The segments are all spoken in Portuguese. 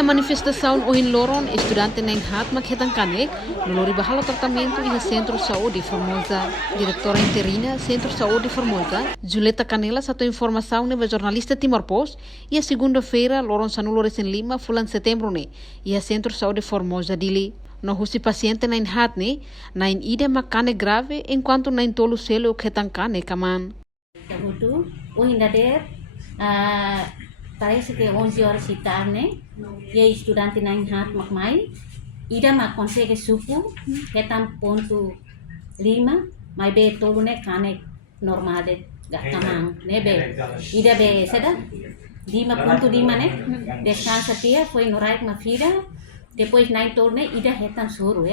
a manifestação o in Loron, estudante na Inhat Makhetan Kanek, no lori bahala tratamento e Centro Saúde Formosa. Diretora interina Centro Saúde Formosa, Julieta Canela, satu informação neva jornalista Timor Post, e a segunda-feira, Loron Sanulo Recém Lima, fulan setembro, ne, e a Centro Saúde Formosa dili. No husi paciente na Inhat, ne, na ida makane grave, enquanto na intolo selo Khetan Kanek kaman. Itu, dader, parece que 11 horas da tarde, e a estudante na Inhat Makmai, ida mak consegue suku, ketam ponto 5, mas be tolo ne kane normal de gatamang, ne be, ida be seda, 5.5 ne, descansa tia, foi no right ma fira, depois na tolo ne, ida retan suru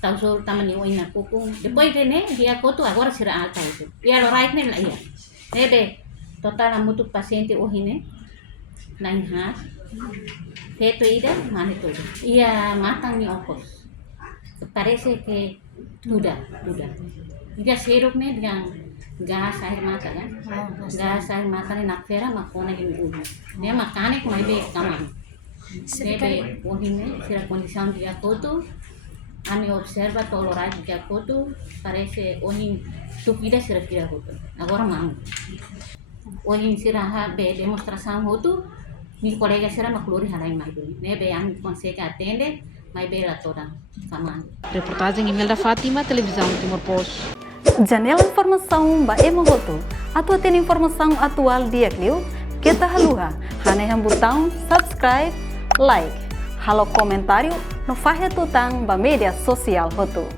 tahu suru tamani oi na kuku, depois de ne, dia koto agora será alta itu, ia no right ne lah ia, ne be, total amutuk paciente ohine, na Inhat, feto ida mana todo. Ia matang ni ongkos. Parece que udah. Dia seruk nih yang gas air mata kan. Gas air mata ni nak fera makona ini udah. Dia makanik mai be kaman. Sebe ohine sira kondisão dia todo. Ami observa tolerar dia todo. Parece ohin stupida sira kira todo. Agora mau. Ohin sira be demonstração todo. Mi colega será makluri harai mai dulu. Ne be yang consegue atender, mai be la toda kaman. Reportagem Imelda Fátima, Televisão Timor Post. Janela informação ba emogoto. Atua tem informação atual dia kliu. Kita haluha. Hane hambutang subscribe, like. Halo comentário no fahe tutang ba media sosial hotu.